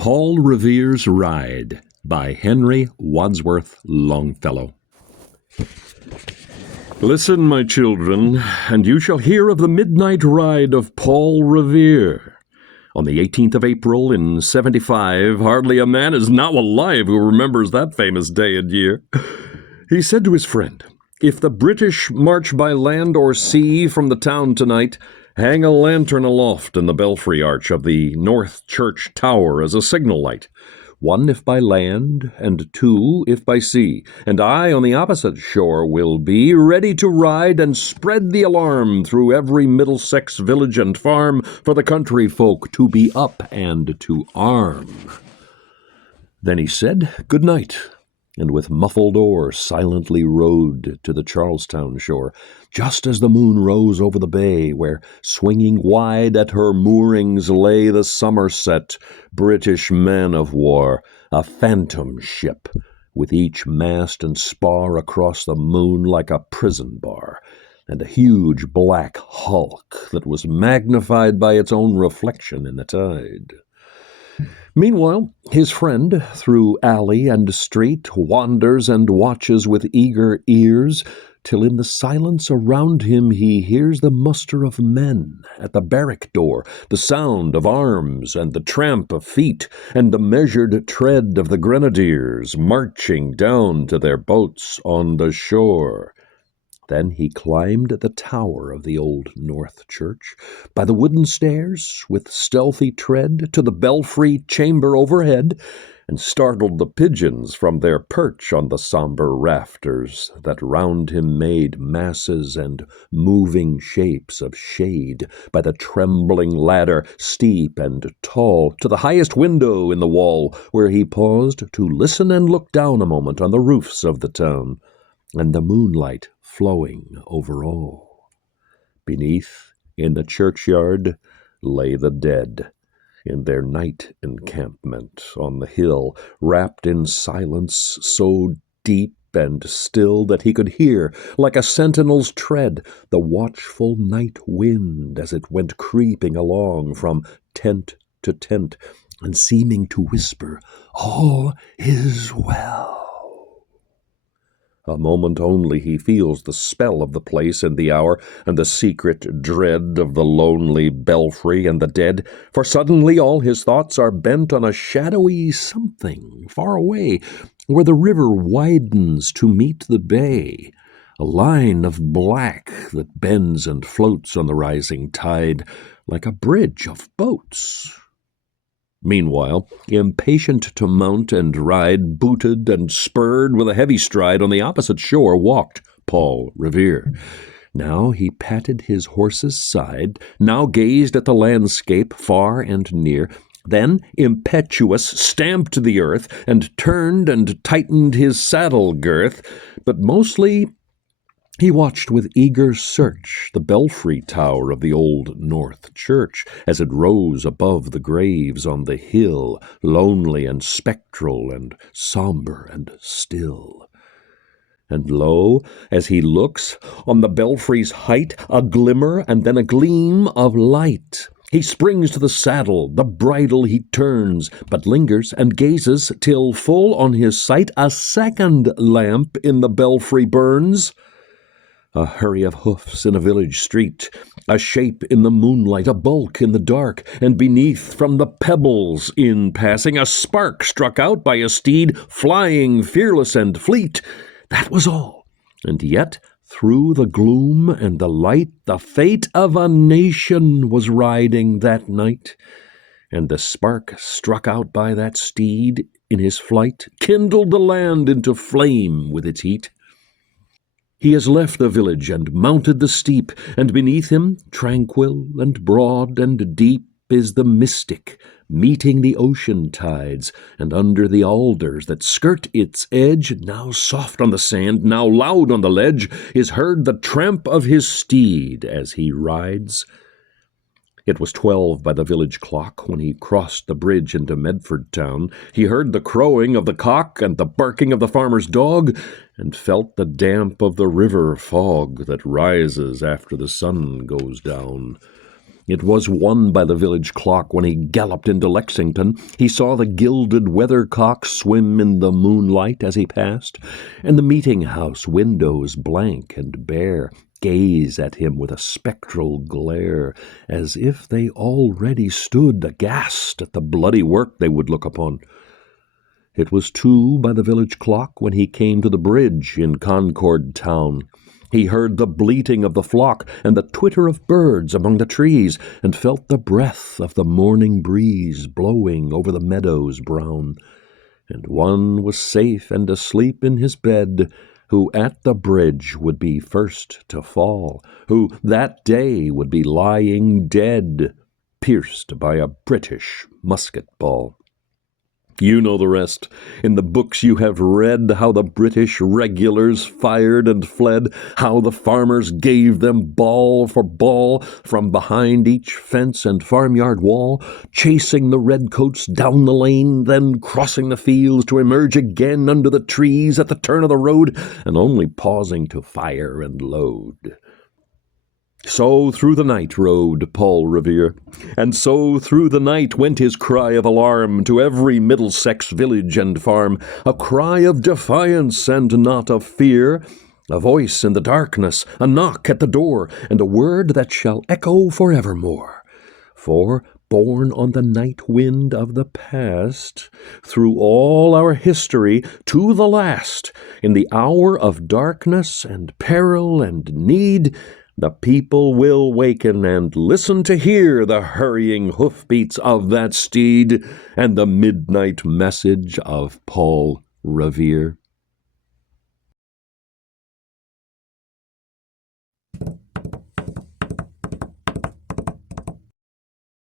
Paul Revere's Ride by Henry Wadsworth Longfellow. Listen, my children, and you shall hear of the midnight ride of Paul Revere. On the 18th of April in 75, hardly a man is now alive who remembers that famous day and year. He said to his friend, "If the British march by land or sea from the town tonight, hang a lantern aloft in the belfry arch of the North Church Tower as a signal light. One if by land, and two if by sea, and I on the opposite shore will be ready to ride and spread the alarm through every Middlesex village and farm for the country folk to be up and to arm." Then he said, "Good night," and with muffled oar silently rowed to the Charlestown shore, just as the moon rose over the bay, where, swinging wide at her moorings, lay the Somerset British man-of-war, a phantom ship, with each mast and spar across the moon like a prison bar, and a huge black hulk that was magnified by its own reflection in the tide. Meanwhile, his friend, through alley and street, wanders and watches with eager ears, till in the silence around him he hears the muster of men at the barrack door, the sound of arms and the tramp of feet, and the measured tread of the grenadiers marching down to their boats on the shore. Then he climbed the tower of the old North Church, by the wooden stairs, with stealthy tread, to the belfry chamber overhead, and startled the pigeons from their perch on the sombre rafters that round him made masses and moving shapes of shade, by the trembling ladder, steep and tall, to the highest window in the wall, where he paused to listen and look down a moment on the roofs of the town, and the moonlight flowing over all. Beneath, in the churchyard, lay the dead, in their night encampment on the hill, wrapped in silence so deep and still that he could hear, like a sentinel's tread, the watchful night wind as it went creeping along from tent to tent, and seeming to whisper, "All is well." A moment only he feels the spell of the place and the hour, and the secret dread of the lonely belfry and the dead, for suddenly all his thoughts are bent on a shadowy something far away, where the river widens to meet the bay, a line of black that bends and floats on the rising tide, like a bridge of boats. Meanwhile, impatient to mount and ride, booted and spurred with a heavy stride, on the opposite shore walked Paul Revere. Now he patted his horse's side, now gazed at the landscape far and near, then, impetuous, stamped the earth, and turned and tightened his saddle girth, but mostly he watched with eager search the belfry tower of the old North Church as it rose above the graves on the hill, lonely and spectral and sombre and still. And lo, as he looks, on the belfry's height, a glimmer and then a gleam of light. He springs to the saddle, the bridle he turns, but lingers and gazes till full on his sight a second lamp in the belfry burns. A hurry of hoofs in a village street, a shape in the moonlight, a bulk in the dark, and beneath, from the pebbles in passing, a spark struck out by a steed flying fearless and fleet. That was all, and yet through the gloom and the light the fate of a nation was riding that night, and the spark struck out by that steed in his flight kindled the land into flame with its heat. He has left the village and mounted the steep, and beneath him, tranquil and broad and deep, is the mystic, meeting the ocean tides, and under the alders that skirt its edge, now soft on the sand, now loud on the ledge, is heard the tramp of his steed as he rides. It was 12 by the village clock when he crossed the bridge into Medford town. He heard the crowing of the cock and the barking of the farmer's dog, and felt the damp of the river fog that rises after the sun goes down. It was 1 by the village clock when he galloped into Lexington. He saw the gilded weathercock swim in the moonlight as he passed, and the meeting-house windows, blank and bare, gaze at him with a spectral glare, as if they already stood aghast at the bloody work they would look upon. It was 2 by the village clock when he came to the bridge in Concord town. He heard the bleating of the flock and the twitter of birds among the trees, and felt the breath of the morning breeze blowing over the meadows brown. And one was safe and asleep in his bed, who at the bridge would be first to fall, who that day would be lying dead, pierced by a British musket ball. You know the rest. In the books you have read how the British regulars fired and fled, how the farmers gave them ball for ball from behind each fence and farmyard wall, chasing the redcoats down the lane, then crossing the fields to emerge again under the trees at the turn of the road, and only pausing to fire and load. So through the night rode Paul Revere, and so through the night went his cry of alarm to every Middlesex village and farm, a cry of defiance and not of fear, a voice in the darkness, a knock at the door, and a word that shall echo forevermore. For, borne on the night wind of the past, through all our history to the last, in the hour of darkness and peril and need, the people will waken and listen to hear the hurrying hoofbeats of that steed and the midnight message of Paul Revere.